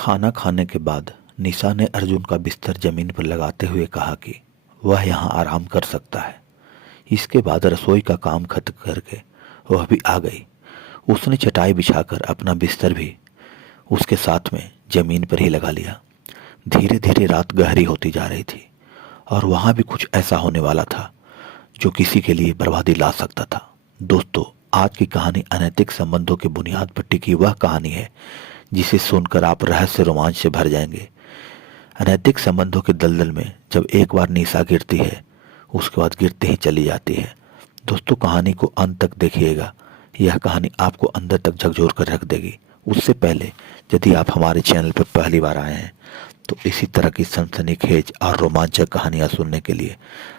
खाना खाने के बाद निशा ने अर्जुन का बिस्तर जमीन पर लगाते हुए कहा कि वह यहाँ आराम कर सकता है। इसके बाद रसोई का काम खत्म करके वह भी आ गई। उसने चटाई बिछाकर अपना बिस्तर भी उसके साथ में जमीन पर ही लगा लिया। धीरे धीरे रात गहरी होती जा रही थी और वहां भी कुछ ऐसा होने वाला था जो किसी के लिए बर्बादी ला सकता था। दोस्तों, आज की कहानी अनैतिक संबंधों की बुनियाद पर टिकी वह कहानी है जिसे सुनकर आप रहस्य रोमांच से भर जाएंगे। अनैतिक संबंधों के दलदल में जब एक बार निशा गिरती है, उसके बाद गिरते ही चली जाती है। दोस्तों, कहानी को अंत तक देखिएगा। यह कहानी आपको अंदर तक झकझोर कर रख देगी। उससे पहले यदि आप हमारे चैनल पर पहली बार आए हैं तो इसी तरह की सनसनीखेज और रोमांचक कहानियां सुनने के लिए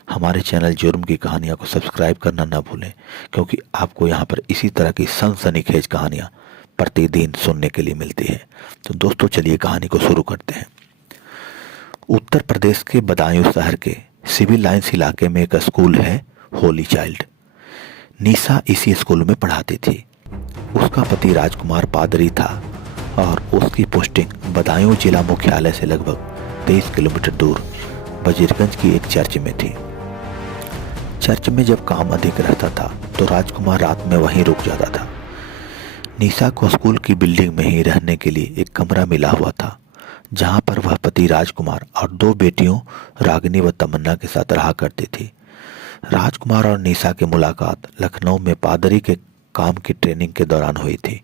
हमारे चैनल जुर्म की कहानियां को सब्सक्राइब करना ना भूलें, क्योंकि आपको यहाँ पर इसी तरह की सनसनीखेज कहानियां प्रतिदिन सुनने के लिए मिलती है। तो दोस्तों, चलिए कहानी को शुरू करते हैं। उत्तर प्रदेश के बदायूं शहर के सिविल लाइंस इलाके में एक स्कूल है, होली चाइल्ड। निशा इसी स्कूल में पढ़ाती थी। उसका पति राजकुमार पादरी था और उसकी पोस्टिंग बदायूं जिला मुख्यालय से लगभग 23 किलोमीटर दूर बजीरगंज की एक चर्च में थी। चर्च में जब काम अधिक रहता था तो राजकुमार रात में वहीं रुक जाता था। निशा को स्कूल की बिल्डिंग में ही रहने के लिए एक कमरा मिला हुआ था, जहां पर वह पति राजकुमार और 2 बेटियों रागिनी व तमन्ना के साथ रहा करती थी। राजकुमार और निशा की मुलाकात लखनऊ में पादरी के काम की ट्रेनिंग के दौरान हुई थी,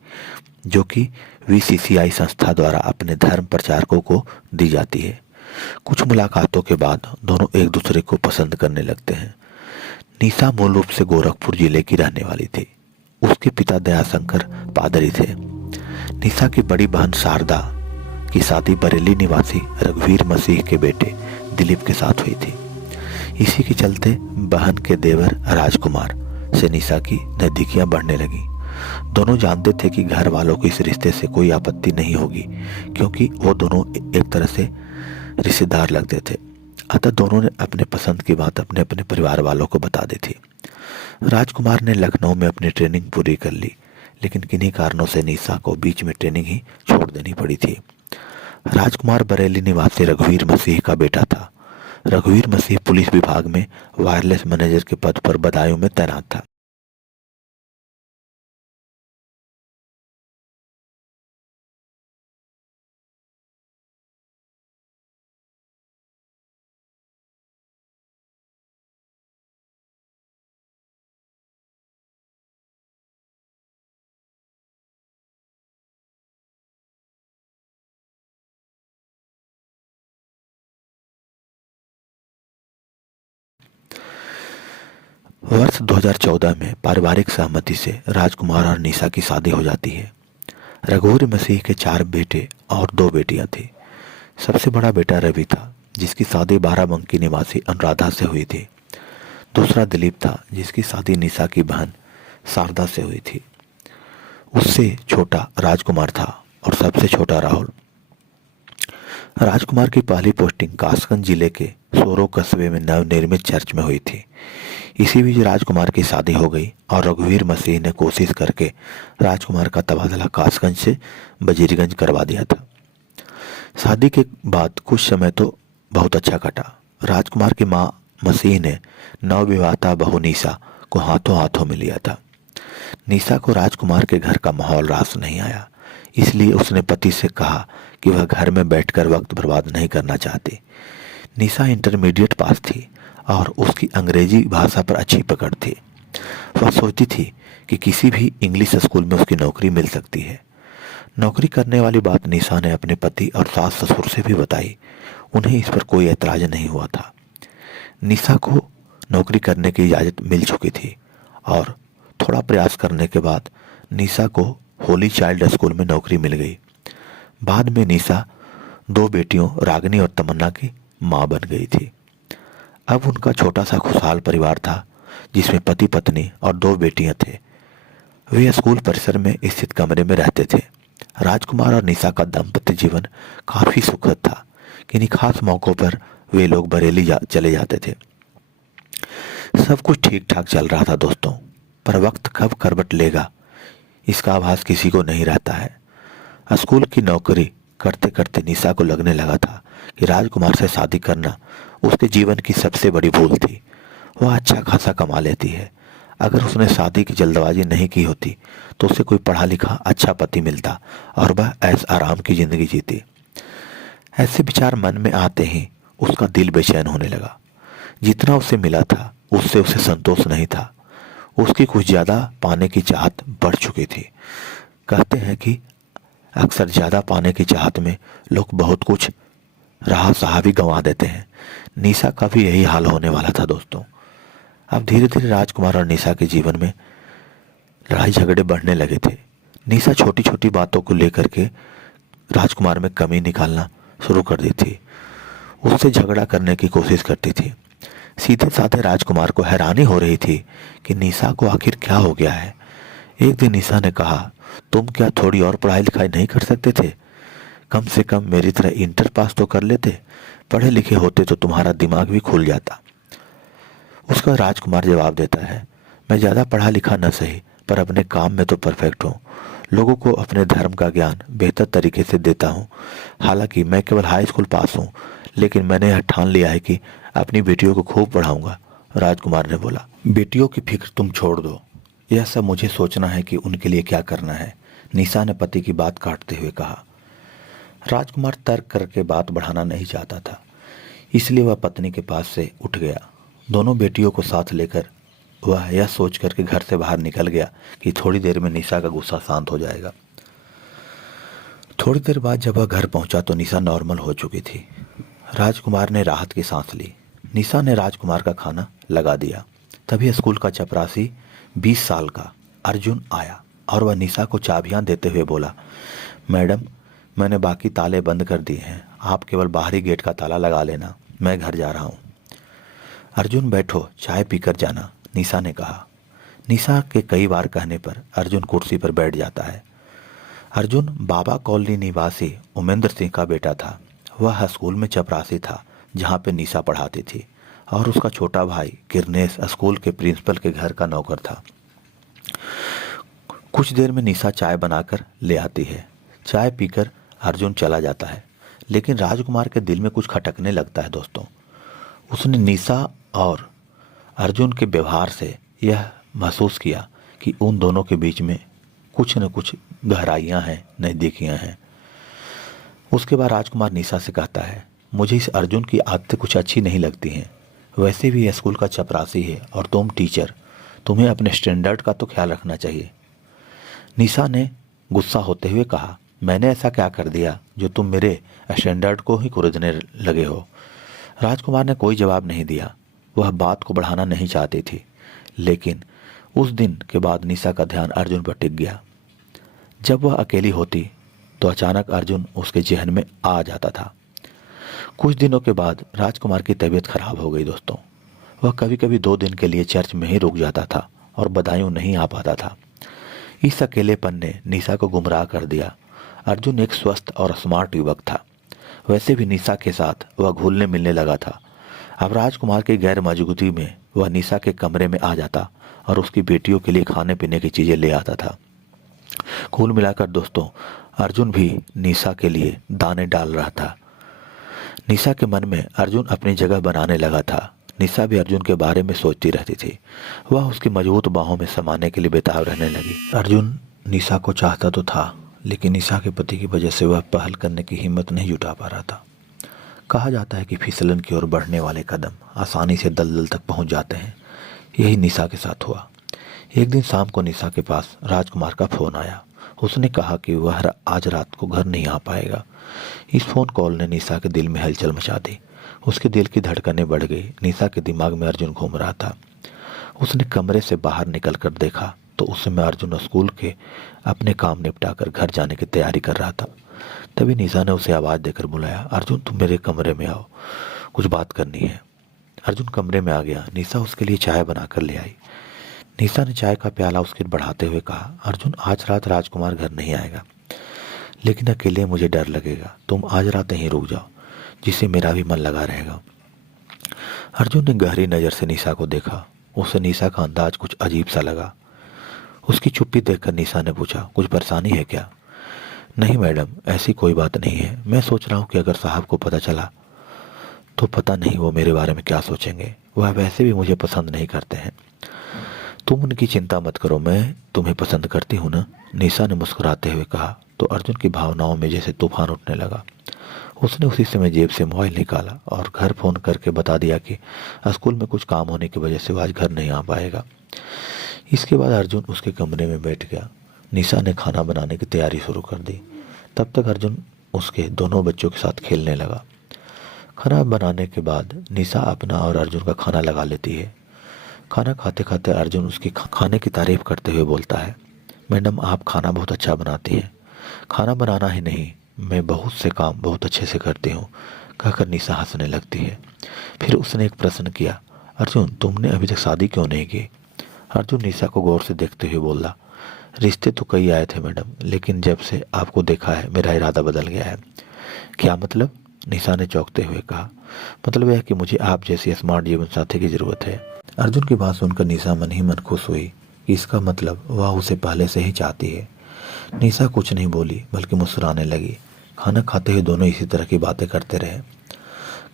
जो कि VCCI संस्था द्वारा अपने धर्म प्रचारकों को दी जाती है। कुछ मुलाकातों के बाद दोनों एक दूसरे को पसंद करने लगते हैं। निशा मूल रूप से गोरखपुर जिले की रहने वाली थी। उसके पिता दयाशंकर पादरी थे। निशा की बड़ी बहन शारदा की शादी बरेली निवासी रघुवीर मसीह के बेटे दिलीप के साथ हुई थी। इसी के चलते बहन के देवर राजकुमार से निशा की नजदीकियां बढ़ने लगी। दोनों जानते थे कि घर वालों को इस रिश्ते से कोई आपत्ति नहीं होगी, क्योंकि वो दोनों एक तरह से रिश्तेदार लगते थे। अतः दोनों ने अपने पसंद की बात अपने अपने परिवार वालों को बता दी थी। राजकुमार ने लखनऊ में अपनी ट्रेनिंग पूरी कर ली, लेकिन किन्हीं कारणों से निशा को बीच में ट्रेनिंग ही छोड़ देनी पड़ी थी। राजकुमार बरेली निवासी रघुवीर मसीह का बेटा था। रघुवीर मसीह पुलिस विभाग में वायरलेस मैनेजर के पद पर बदायूं में तैनात था। वर्ष 2014 में पारिवारिक सहमति से राजकुमार और निशा की शादी हो जाती है। रघुवीर मसीह के 4 बेटे और 2 बेटियां थी। सबसे बड़ा बेटा रवि था, जिसकी शादी बाराबंकी निवासी अनुराधा से हुई थी। दूसरा दिलीप था, जिसकी शादी निशा की बहन शारदा से हुई थी। उससे छोटा राजकुमार था और सबसे छोटा राहुल। राजकुमार की पहली पोस्टिंग कासगंज जिले के सोरो कस्बे में नवनिर्मित चर्च में हुई थी। इसी बीच राजकुमार की शादी हो गई और रघुवीर मसीह ने कोशिश करके राजकुमार का तबादला कासगंज से बजीरगंज करवा दिया था। शादी के बाद कुछ समय तो बहुत अच्छा कटा। राजकुमार की माँ मसीह ने नवविवाहिता बहू निशा को हाथों हाथों में लिया था। निशा को राजकुमार के घर का माहौल रास नहीं आया, इसलिए उसने पति से कहा कि वह घर में बैठकर वक्त बर्बाद नहीं करना चाहती। निशा इंटरमीडिएट पास थी और उसकी अंग्रेजी भाषा पर अच्छी पकड़ थी। वह सोचती थी कि किसी भी इंग्लिश स्कूल में उसकी नौकरी मिल सकती है। नौकरी करने वाली बात निशा ने अपने पति और सास ससुर से भी बताई। उन्हें इस पर कोई ऐतराज नहीं हुआ था। निशा को नौकरी करने की इजाज़त मिल चुकी थी और थोड़ा प्रयास करने के बाद निशा को होली चाइल्ड स्कूल में नौकरी मिल गई। बाद में निशा 2 बेटियों रागिनी और तमन्ना की माँ बन गई थी। अब उनका छोटा सा खुशहाल परिवार था, जिसमें पति पत्नी और 2 बेटियां थे। वे स्कूल परिसर में स्थित कमरे में रहते थे। राजकुमार और निशा का दाम्पत्य जीवन काफी सुखद था। किन्हीं खास मौकों पर वे लोग बरेली चले जाते थे। सब कुछ ठीक ठाक चल रहा था दोस्तों, पर वक्त कब करवट लेगा इसका आभास किसी को नहीं रहता है। स्कूल की नौकरी करते करते निशा को लगने लगा था कि राजकुमार से शादी करना उसके जीवन की सबसे बड़ी भूल थी। वह अच्छा खासा कमा लेती है। अगर उसने शादी की जल्दबाजी नहीं की होती तो उसे कोई पढ़ा लिखा अच्छा पति मिलता और वह ऐश आराम की जिंदगी जीती। ऐसे विचार मन में आते ही उसका दिल बेचैन होने लगा। जितना उसे मिला था उससे उसे संतोष नहीं था। उसकी कुछ ज़्यादा पाने की चाहत बढ़ चुकी थी। कहते हैं कि अक्सर ज़्यादा पाने की चाहत में लोग बहुत कुछ राह साह भी गंवा देते हैं। निशा का भी यही हाल होने वाला था दोस्तों। अब धीरे धीरे राजकुमार और निशा के जीवन में लड़ाई झगड़े बढ़ने लगे थे। निशा छोटी छोटी बातों को लेकर के राजकुमार में कमी निकालना शुरू कर दी थी। उससे झगड़ा करने की कोशिश करती थी। सीधे साधे राजकुमार को हैरानी हो रही थी कि निशा को आखिर क्या हो गया है। एक दिन निशा ने कहा, तुम क्या थोड़ी और पढ़ाई लिखाई नहीं कर सकते थे? कम से कम मेरी तरह इंटर पास तो कर लेते। पढ़े लिखे होते तो तुम्हारा दिमाग भी खुल जाता। उसका राजकुमार जवाब देता है, मैं ज़्यादा पढ़ा लिखा न सही पर अपने काम में तो परफेक्ट हूँ। लोगों को अपने धर्म का ज्ञान बेहतर तरीके से देता हूँ। हालांकि मैं केवल हाई स्कूल पास हूँ, लेकिन मैंने यह ठान लिया है कि अपनी बेटियों को खूब पढ़ाऊंगा। राजकुमार ने बोला, बेटियों की फिक्र तुम छोड़ दो, यह सब मुझे सोचना है कि उनके लिए क्या करना है। निशा ने पति की बात काटते हुए कहा। राजकुमार तर्क करके बात बढ़ाना नहीं चाहता था, इसलिए वह पत्नी के पास से उठ गया। दोनों बेटियों को साथ लेकर वह यह सोच कर के घर से बाहर निकल गया कि थोड़ी देर में निशा का गुस्सा शांत हो जाएगा। थोड़ी देर बाद जब वह घर पहुंचा तो निशा नॉर्मल हो चुकी थी। राजकुमार ने राहत की सांस ली। निशा ने राजकुमार का खाना लगा दिया। तभी स्कूल का चपरासी 20 साल का अर्जुन आया और वह निशा को चाबियां देते हुए बोला, मैडम, मैंने बाकी ताले बंद कर दिए हैं, आप केवल बाहरी गेट का ताला लगा लेना, मैं घर जा रहा हूँ। अर्जुन बैठो, चाय पीकर जाना, निशा ने कहा। निशा के कई बार कहने पर अर्जुन कुर्सी पर बैठ जाता है। अर्जुन बाबा कॉलोनी निवासी उमेंद्र सिंह का बेटा था। वह स्कूल में चपरासी था जहाँ पे निशा पढ़ाती थी, और उसका छोटा भाई किरनेश स्कूल के प्रिंसिपल के घर का नौकर था। कुछ देर में निशा चाय बनाकर ले आती है। चाय पीकर अर्जुन चला जाता है, लेकिन राजकुमार के दिल में कुछ खटकने लगता है दोस्तों। उसने निशा और अर्जुन के व्यवहार से यह महसूस किया कि उन दोनों के बीच में कुछ न कुछ गहराइयाँ हैं, नज़दीकियाँ हैं। उसके बाद राजकुमार निशा से कहता है, मुझे इस अर्जुन की आदतें कुछ अच्छी नहीं लगती हैं। वैसे भी यह स्कूल का चपरासी है और तुम टीचर, तुम्हें अपने स्टैंडर्ड का तो ख्याल रखना चाहिए। निशा ने गुस्सा होते हुए कहा, मैंने ऐसा क्या कर दिया जो तुम मेरे स्टैंडर्ड को ही कुरेदने लगे हो? राजकुमार ने कोई जवाब नहीं दिया। वह बात को बढ़ाना नहीं चाहती थी, लेकिन उस दिन के बाद निशा का ध्यान अर्जुन पर टिक गया। जब वह अकेली होती तो अचानक अर्जुन उसके जहन में आ जाता था। कुछ दिनों के बाद राजकुमार की तबीयत खराब हो गई दोस्तों। वह कभी कभी 2 दिन के लिए चर्च में ही रुक जाता था और बदायूं नहीं आ पाता था। इस अकेलेपन ने निशा को गुमराह कर दिया। अर्जुन एक स्वस्थ और स्मार्ट युवक था। वैसे भी निशा के साथ वह घुलने मिलने लगा था। अब राजकुमार की गैर मौजूदगी में वह निशा के कमरे में आ जाता और उसकी बेटियों के लिए खाने पीने की चीज़ें ले आता था। कुल मिलाकर दोस्तों, अर्जुन भी निशा के लिए दाने डाल रहा था। निशा के मन में अर्जुन अपनी जगह बनाने लगा था। निशा भी अर्जुन के बारे में सोचती रहती थी। वह उसकी मजबूत बाहों में समाने के लिए बेताब रहने लगी। अर्जुन निशा को चाहता तो था, लेकिन निशा के पति की वजह से वह पहल करने की हिम्मत नहीं जुटा पा रहा था। कहा जाता है कि फिसलन की ओर बढ़ने वाले कदम आसानी से दलदल तक पहुंच जाते हैं। यही निशा के साथ हुआ। एक दिन शाम को निशा के पास राजकुमार का फोन आया। उसने कहा कि वह आज रात को घर नहीं आ पाएगा। इस फोन कॉल ने निशा के दिल में हलचल मचा दी। उसके दिल की धड़कनें बढ़ गई। निशा के दिमाग में अर्जुन घूम रहा था। उसने कमरे से बाहर निकलकर देखा तो उस समय अर्जुन स्कूल के अपने काम निपटाकर घर जाने की तैयारी कर रहा था। तभी निशा ने उसे आवाज़ देकर बुलाया, अर्जुन तुम मेरे कमरे में आओ, कुछ बात करनी है। अर्जुन कमरे में आ गया। निशा उसके लिए चाय बनाकर ले आई। निशा ने चाय का प्याला उसके बढ़ाते हुए कहा, अर्जुन आज रात राजकुमार घर नहीं आएगा, लेकिन अकेले मुझे डर लगेगा। तुम आज रात यहीं रुक जाओ, जिससे मेरा भी मन लगा रहेगा। अर्जुन ने गहरी नज़र से निशा को देखा। उसे निशा का अंदाज कुछ अजीब सा लगा। उसकी चुप्पी देखकर निशा ने पूछा, कुछ परेशानी है क्या? नहीं मैडम, ऐसी कोई बात नहीं है। मैं सोच रहा हूँ कि अगर साहब को पता चला तो पता नहीं वो मेरे बारे में क्या सोचेंगे। वह वैसे भी मुझे पसंद नहीं करते हैं। तुम उनकी चिंता मत करो, मैं तुम्हें पसंद करती हूँ ना, निशा ने मुस्कुराते हुए कहा। तो अर्जुन की भावनाओं में जैसे तूफान उठने लगा। उसने उसी समय जेब से मोबाइल निकाला और घर फोन करके बता दिया कि स्कूल में कुछ काम होने की वजह से वो आज घर नहीं आ पाएगा। इसके बाद अर्जुन उसके कमरे में बैठ गया। निशा ने खाना बनाने की तैयारी शुरू कर दी। तब तक अर्जुन उसके दोनों बच्चों के साथ खेलने लगा। खाना बनाने के बाद निशा अपना और अर्जुन का खाना लगा लेती है। खाना खाते खाते अर्जुन उसकी खाने की तारीफ करते हुए बोलता है, मैडम आप खाना बहुत अच्छा बनाती हैं। खाना बनाना ही नहीं, मैं बहुत से काम बहुत अच्छे से करती हूँ, कहकर निशा हंसने लगती है। फिर उसने एक प्रश्न किया, अर्जुन तुमने अभी तक शादी क्यों नहीं की? अर्जुन निशा को गौर से देखते हुए बोला, रिश्ते तो कई आए थे मैडम, लेकिन जब से आपको देखा है मेरा इरादा बदल गया है। क्या मतलब? निशा ने चौंकते हुए कहा, मतलब यह कि मुझे आप जैसी स्मार्ट जीवन साथी की जरूरत है। अर्जुन की बात सुनकर निशा मन ही मन खुश हुई कि इसका मतलब वह उसे पहले से ही चाहती है। निशा कुछ नहीं बोली बल्कि मुस्कुराने लगी। खाना खाते हुए दोनों इसी तरह की बातें करते रहे।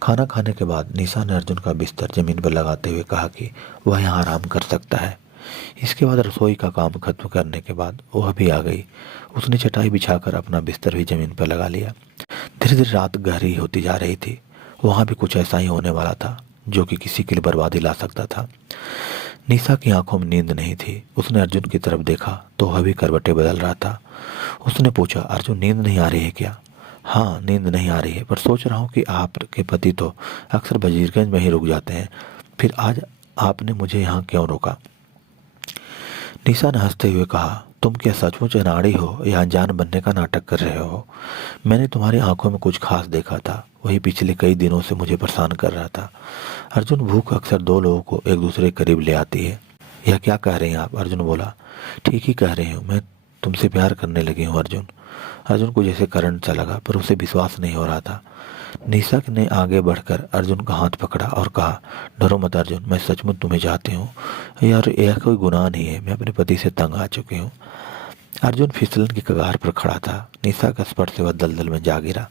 खाना खाने के बाद निशा ने अर्जुन का बिस्तर जमीन पर लगाते हुए कहा कि वह यहाँ आराम कर सकता है। इसके बाद रसोई का काम खत्म करने के बाद वह भी आ गई। उसने चटाई बिछाकर अपना बिस्तर भी जमीन पर लगा लिया। धीरे धीरे रात गहरी होती जा रही थी। वहां भी कुछ ऐसा ही होने वाला था जो कि किसी के लिए बर्बादी ला सकता था। निशा की आंखों में नींद नहीं थी। उसने अर्जुन की तरफ देखा तो वह भी करवटें बदल रहा था। उसने पूछा, अर्जुन नींद नहीं आ रही है क्या? हाँ नींद नहीं आ रही है, पर सोच रहा हूँ कि आपके पति तो अक्सर वजीरगंज में ही रुक जाते हैं, फिर आज आपने मुझे यहाँ क्यों रोका? निशा ने हंसते हुए कहा, तुम क्या सचमुच अनाड़ी हो या अनजान बनने का नाटक कर रहे हो? मैंने तुम्हारी आंखों में कुछ खास देखा था, वही पिछले कई दिनों से मुझे परेशान कर रहा था। अर्जुन, भूख अक्सर दो लोगों को एक दूसरे के करीब ले आती है। यह क्या कह रहे हैं आप? अर्जुन बोला, ठीक ही कह रही हूँ, मैं तुमसे प्यार करने लगी हूँ अर्जुन। अर्जुन को जैसे करंट सा लगा, पर उसे विश्वास नहीं हो रहा था। निशा ने आगे बढ़कर अर्जुन का हाथ पकड़ा और कहा, डरो मत अर्जुन, मैं सचमुच तुम्हें चाहती हूँ यार, यह कोई गुनाह नहीं है, मैं अपने पति से तंग आ चुकी हूँ। अर्जुन फिसलन की कगार पर खड़ा था। निशा का स्पर्श से वह दलदल में जा गिरा।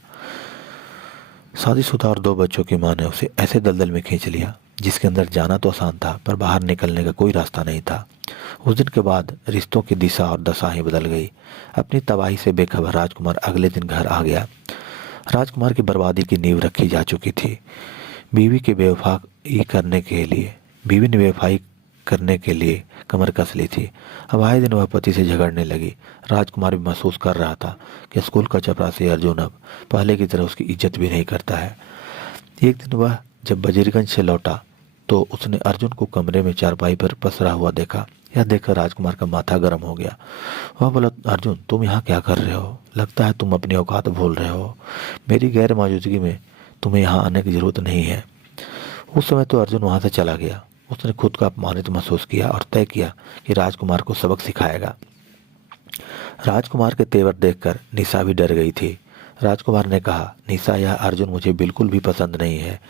शादीशुदा और दो बच्चों की मां ने उसे ऐसे दलदल में खींच लिया जिसके अंदर जाना तो आसान था, पर बाहर निकलने का कोई रास्ता नहीं था। उस दिन के बाद रिश्तों की दिशा और दशा ही बदल गई। अपनी तबाही से बेखबर राजकुमार अगले दिन घर आ गया। राजकुमार की बर्बादी की नींव रखी जा चुकी थी। बीवी ने बेवफाई करने के लिए कमर कस ली थी। अब आए दिन वह पति से झगड़ने लगी। राजकुमार भी महसूस कर रहा था कि स्कूल का चपरासी अर्जुन अब पहले की तरह उसकी इज्जत भी नहीं करता है। एक दिन वह जब वजीरगंज से लौटा तो उसने अर्जुन को कमरे में चारपाई पर पसरा हुआ देखा। यह देखकर राजकुमार का माथा गर्म हो गया। वह बोला, अर्जुन तुम यहाँ क्या कर रहे हो? लगता है तुम अपनी औकात भूल रहे हो। मेरी गैर मौजूदगी में तुम्हें यहाँ आने की जरूरत नहीं है। उस समय तो अर्जुन वहां से चला गया। उसने खुद को अपमानित महसूस किया और तय किया कि राजकुमार को सबक सिखाएगा। राजकुमार के तेवर देखकर निशा भी डर गई थी। राजकुमार ने कहा, निशा यह अर्जुन मुझे बिल्कुल भी पसंद नहीं है,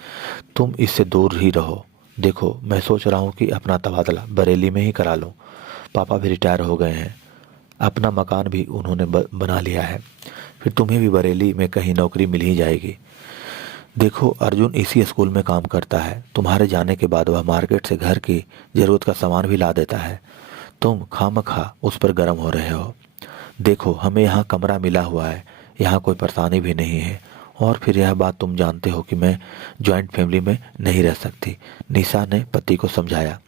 तुम इससे दूर ही रहो। देखो मैं सोच रहा हूँ कि अपना तबादला बरेली में ही करा लूँ। पापा भी रिटायर हो गए हैं, अपना मकान भी उन्होंने बना लिया है, फिर तुम्हें भी बरेली में कहीं नौकरी मिल ही जाएगी। देखो अर्जुन इसी स्कूल में काम करता है, तुम्हारे जाने के बाद वह मार्केट से घर की ज़रूरत का सामान भी ला देता है। तुम खामखा उस पर गर्म हो रहे हो। देखो हमें यहाँ कमरा मिला हुआ है, यहाँ कोई परेशानी भी नहीं है, और फिर यह बात तुम जानते हो कि मैं जॉइंट फैमिली में नहीं रह सकती। निशा ने पति को समझाया।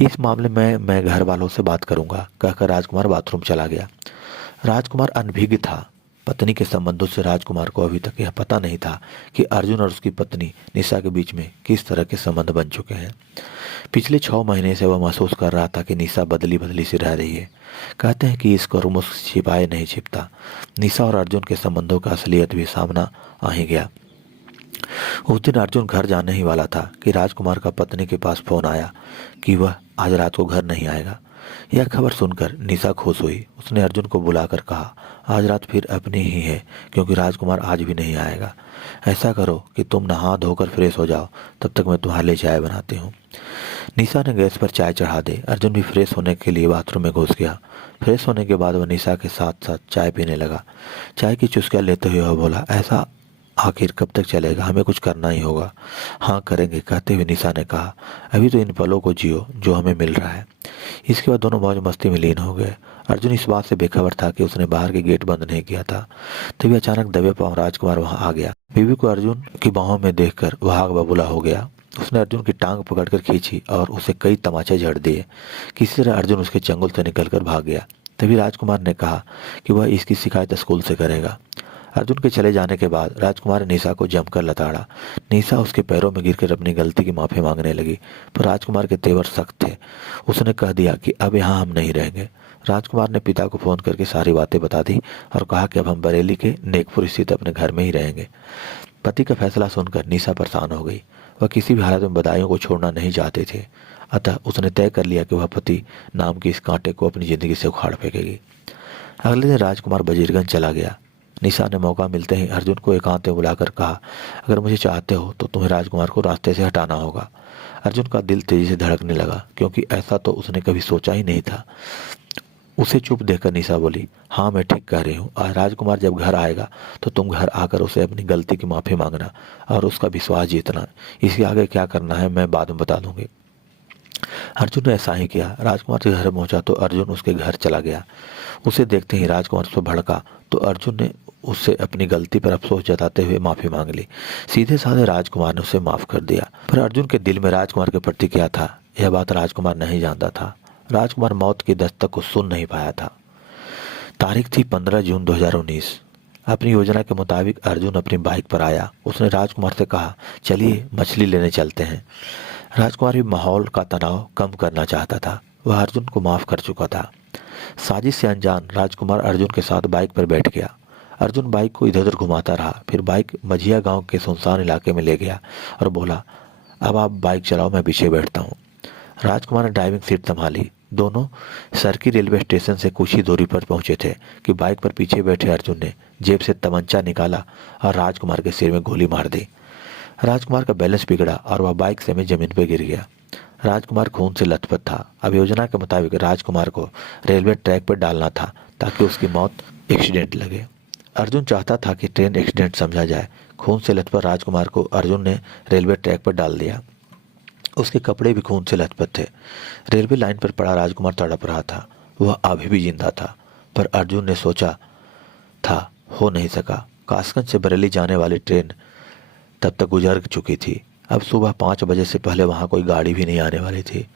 इस मामले में मैं घर वालों से बात करूंगा, कहकर राजकुमार बाथरूम चला गया। राजकुमार अनभिज्ञ था। पत्नी के संबंधों से राजकुमार को अभी तक यह पता नहीं था कि अर्जुन और उसकी पत्नी निशा के बीच में किस तरह के संबंध बन चुके हैं। पिछले 6 महीने से वह महसूस कर रहा था कि निशा बदली बदली सी रह रही है। कहते हैं कि इसको रुमुस छिपाए नहीं छिपता। निशा और अर्जुन के संबंधों का असलियत भी सामना आ ही गया। उस दिन अर्जुन घर जाने ही वाला था कि राजकुमार का पत्नी के पास फोन आया कि वह आज रात को घर नहीं आएगा। यह खबर सुनकर निशा खुश हुई। उसने अर्जुन को बुलाकर कहा, आज रात फिर अपनी ही है, क्योंकि राजकुमार आज भी नहीं आएगा। ऐसा करो कि तुम नहा धोकर फ्रेश हो जाओ, तब तक मैं तुम्हारे लिए चाय बनाती हूँ। निशा ने गैस पर चाय चढ़ा दी। अर्जुन भी फ्रेश होने के लिए बाथरूम में घुस गया। फ्रेश होने के बाद वह निशा के साथ साथ चाय पीने लगा। चाय की चुस्कियां लेते हुए वह बोला, ऐसा आखिर कब तक चलेगा? हमें कुछ करना ही होगा। हाँ करेंगे, कहते हुए निशा ने कहा, अभी तो इन पलों को जियो जो हमें मिल रहा है। इसके बाद दोनों मौज मस्ती में लीन हो गए। अर्जुन इस बात से बेखबर था कि उसने बाहर के गेट बंद नहीं किया था। तभी अचानक दबे पांव राजकुमार वहां आ गया। बीवी को अर्जुन की बाहों में देखकर वह आग बबूला हो गया। उसने अर्जुन की टांग पकड़कर खींची और उसे कई तमाचे झड़ दिए। किसी तरह अर्जुन उसके चंगुल से निकलकर भाग गया। तभी राजकुमार ने कहा कि वह इसकी शिकायत स्कूल से करेगा। अर्जुन के चले जाने के बाद राजकुमार ने निशा को जमकर लताड़ा। निशा उसके पैरों में गिरकर अपनी गलती की माफी मांगने लगी, पर राजकुमार के तेवर सख्त थे। उसने कह दिया कि अब यहाँ हम नहीं रहेंगे। राजकुमार ने पिता को फोन करके सारी बातें बता दी और कहा कि अब हम बरेली के नेकपुर स्थित अपने घर में ही रहेंगे। पति का फैसला सुनकर निशा परेशान हो गई। वह किसी भी हालत में बदायूं को छोड़ना नहीं चाहते थे, अतः उसने तय कर लिया कि वह पति नाम के इस कांटे को अपनी जिंदगी से उखाड़ फेंकेगी। अगले दिन राजकुमार वजीरगंज चला गया। निशा ने मौका मिलते ही अर्जुन को एकांत में बुलाकर कहा, अगर मुझे चाहते हो तो तुम्हें राजकुमार को रास्ते से हटाना होगा। अर्जुन का दिल तेजी से धड़कने लगा, क्योंकि ऐसा तो उसने कभी सोचा ही नहीं था। उसे चुप देखकर निशा बोली, हाँ मैं ठीक कह रही हूँ। आज राजकुमार जब घर आएगा तो तुम घर आकर उसे अपनी गलती की माफी मांगना और उसका विश्वास जीतना। इसके आगे क्या करना है मैं बाद में बता दूंगी। अर्जुन ने ऐसा ही किया। राजकुमार के घर पहुंचा तो अर्जुन उसके घर चला गया। उसे देखते ही राजकुमार उस पर भड़का तो अर्जुन ने उससे अपनी गलती पर अफसोस जताते हुए माफी मांग ली। सीधे साधे राजकुमार ने उसे माफ कर दिया, पर अर्जुन के दिल में राजकुमार के प्रति क्या था यह बात राजकुमार नहीं जानता था। राजकुमार मौत की दस्तक को सुन नहीं पाया था। तारीख थी 15 जून 2019। अपनी योजना के मुताबिक अर्जुन अपनी बाइक पर आया। उसने राजकुमार से कहा, चलिए मछली लेने चलते हैं। राजकुमार भी माहौल का तनाव कम करना चाहता था। वह अर्जुन को माफ कर चुका था। साजिश से अनजान राजकुमार अर्जुन के साथ बाइक पर बैठ गया। अर्जुन बाइक को इधर उधर घुमाता रहा, फिर बाइक मझिया गांव के सुनसान इलाके में ले गया और बोला, अब आप बाइक चलाओ, मैं पीछे बैठता हूँ। राजकुमार ने ड्राइविंग सीट संभाली। दोनों सरकी रेलवे स्टेशन से कुछ ही दूरी पर पहुंचे थे कि बाइक पर पीछे बैठे अर्जुन ने जेब से तमंचा निकाला और राजकुमार के सिर में गोली मार दी। राजकुमार का बैलेंस बिगड़ा और वह बाइक समेत जमीन पर गिर गया। राजकुमार खून से लथपथ था। अब योजना के मुताबिक राजकुमार को रेलवे ट्रैक पर डालना था ताकि उसकी मौत एक्सीडेंट लगे। अर्जुन चाहता था कि ट्रेन एक्सीडेंट समझा जाए। खून से लथपथ राजकुमार को अर्जुन ने रेलवे ट्रैक पर डाल दिया। उसके कपड़े भी खून से लथपथ थे। रेलवे लाइन पर पड़ा राजकुमार तड़प रहा था। वह अभी भी जिंदा था, पर अर्जुन ने सोचा था हो नहीं सका। कासगंज से बरेली जाने वाली ट्रेन तब तक गुजर चुकी थी। अब सुबह 5 बजे से पहले वहां कोई गाड़ी भी नहीं आने वाली थी।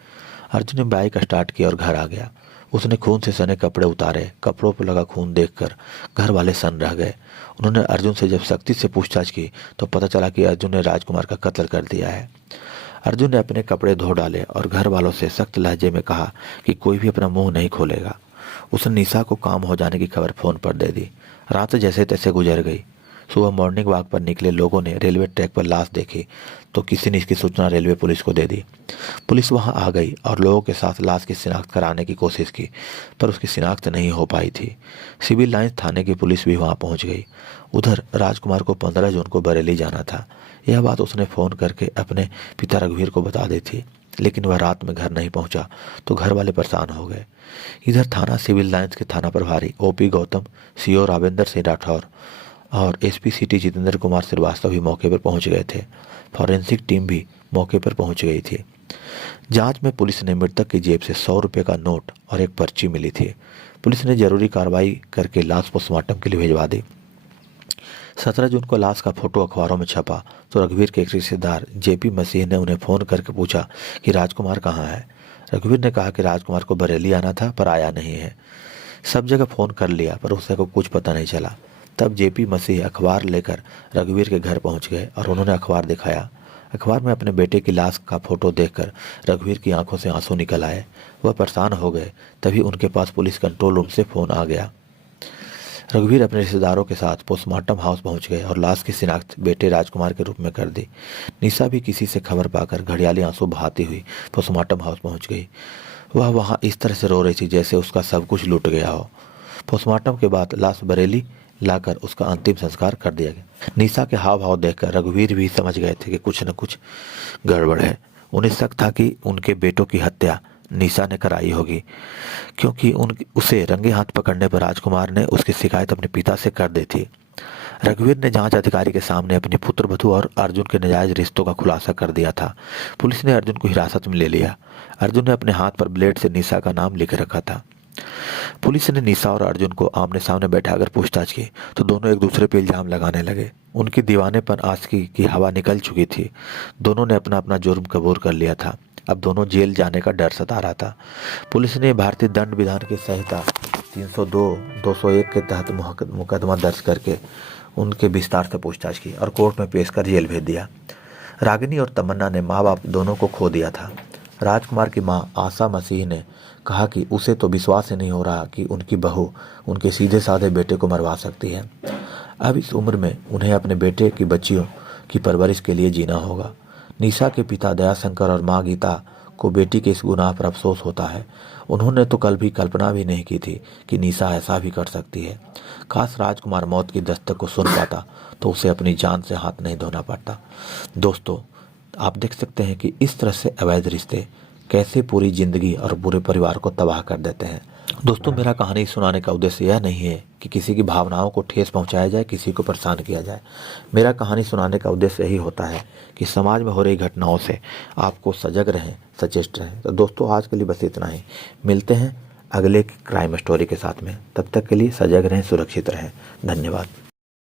अर्जुन ने बाइक स्टार्ट किया और घर आ गया। उसने खून से सने कपड़े उतारे। कपड़ों पर लगा खून देखकर घर वाले सन्न रह गए। उन्होंने अर्जुन से जब सख्ती से पूछताछ की तो पता चला कि अर्जुन ने राजकुमार का कत्ल कर दिया है। अर्जुन ने अपने कपड़े धो डाले और घर वालों से सख्त लहजे में कहा कि कोई भी अपना मुंह नहीं खोलेगा। उसने निशा को काम हो जाने की खबर फोन पर दे दी। रात जैसे तैसे गुजर गई। सुबह मॉर्निंग वॉक पर निकले लोगों ने रेलवे ट्रैक पर लाश देखी तो किसी ने इसकी सूचना रेलवे पुलिस को दे दी। पुलिस वहां आ गई और लोगों के साथ लाश की शिनाख्त कराने की कोशिश की, पर उसकी शिनाख्त नहीं हो पाई थी। सिविल लाइंस थाने की पुलिस भी वहां पहुंच गई। उधर राजकुमार को 15 जून को बरेली जाना था। यह बात उसने फ़ोन करके अपने पिता रघुवीर को बता दी थी, लेकिन वह रात में घर नहीं पहुंचा तो घर वाले परेशान हो गए। इधर थाना सिविल लाइंस के थाना प्रभारी ओपी गौतम, सीओ रावेंद्र सिंह राठौर और एसपी सिटी जितेंद्र कुमार श्रीवास्तव भी मौके पर पहुंच गए थे। फॉरेंसिक टीम भी मौके पर पहुंच गई थी। जांच में पुलिस ने मृतक की जेब से 100 रुपये का नोट और एक पर्ची मिली थी। पुलिस ने जरूरी कार्रवाई करके लाश पोस्टमार्टम के लिए भिजवा दी। 17 जून को लाश का फोटो अखबारों में छपा तो रघुवीर के एक रिश्तेदार जेपी मसीह ने उन्हें फ़ोन करके पूछा कि राजकुमार कहाँ है। रघुवीर ने कहा कि राजकुमार को बरेली आना था पर आया नहीं है। सब जगह फ़ोन कर लिया पर उसे को कुछ पता नहीं चला। तब जेपी मसीह अखबार लेकर रघुवीर के घर पहुंच गए और उन्होंने अखबार दिखाया। अखबार में अपने बेटे की लाश का फोटो देखकर रघुवीर की आंखों से आंसू निकल आए। वह परेशान हो गए। तभी उनके पास पुलिस कंट्रोल रूम से फ़ोन आ गया। रघुवीर अपने रिश्तेदारों के साथ पोस्टमार्टम हाउस पहुंच गए और लाश की शिनाख्त बेटे राजकुमार के रूप में कर दी। निशा भी किसी से खबर पाकर घड़ियाली आंसू बहाती हुई पोस्टमार्टम हाउस पहुंच गई। वह वहां इस तरह से रो रही थी जैसे उसका सब कुछ लूट गया हो। पोस्टमार्टम के बाद लाश बरेली लाकर उसका अंतिम संस्कार कर दिया गया। निशा के हाव भाव देखकर रघुवीर भी समझ गए थे कि कुछ न कुछ गड़बड़ है। उन्हें शक था कि उनके बेटों की हत्या निशा ने कराई होगी, क्योंकि उसे रंगे हाथ पकड़ने पर राजकुमार ने उसकी शिकायत अपने पिता से कर दी थी। रघुवीर ने जांच अधिकारी के सामने अपनी पुत्रवधू और अर्जुन के नाजायज रिश्तों का खुलासा कर दिया था। पुलिस ने अर्जुन को हिरासत में ले लिया। अर्जुन ने अपने हाथ पर ब्लेड से निशा का नाम लिख रखा था। पुलिस ने निशा और अर्जुन को आमने सामने बैठाकर पूछताछ की तो दोनों एक दूसरे पर इल्जाम लगाने लगे। उनकी दीवानेपन आशिकी की हवा निकल चुकी थी। दोनों ने अपना अपना जुर्म कबूल कर लिया था। अब दोनों जेल जाने का डर सता रहा था। पुलिस ने भारतीय दंड विधान की संहिता 302, 201 के तहत मुकदमा दर्ज करके उनके विस्तार से पूछताछ की और कोर्ट में पेश कर जेल भेज दिया। रागिनी और तमन्ना ने माँ बाप दोनों को खो दिया था। राजकुमार की माँ आशा मसीह ने कहा कि उसे तो विश्वास ही नहीं हो रहा कि उनकी बहू उनके सीधे साधे बेटे को मरवा सकती है। अब इस उम्र में उन्हें अपने बेटे की बच्चियों की परवरिश के लिए जीना होगा। निशा के पिता दयाशंकर और माँ गीता को बेटी के इस गुनाह पर अफसोस होता है। उन्होंने तो कल भी कल्पना भी नहीं की थी कि निशा ऐसा भी कर सकती है। काश राजकुमार मौत की दस्तक को सुन पाता तो उसे अपनी जान से हाथ नहीं धोना पड़ता। दोस्तों, आप देख सकते हैं कि इस तरह से अवैध रिश्ते कैसे पूरी जिंदगी और पूरे परिवार को तबाह कर देते हैं। दोस्तों, मेरा कहानी सुनाने का उद्देश्य यह नहीं है कि किसी की भावनाओं को ठेस पहुंचाया जाए, किसी को परेशान किया जाए। मेरा कहानी सुनाने का उद्देश्य यही होता है कि समाज में हो रही घटनाओं से आपको सजग रहें, सचेत रहें। तो दोस्तों, आज के लिए बस इतना ही। मिलते हैं अगले क्राइम स्टोरी के साथ में। तब तक के लिए सजग रहें, सुरक्षित रहें। धन्यवाद।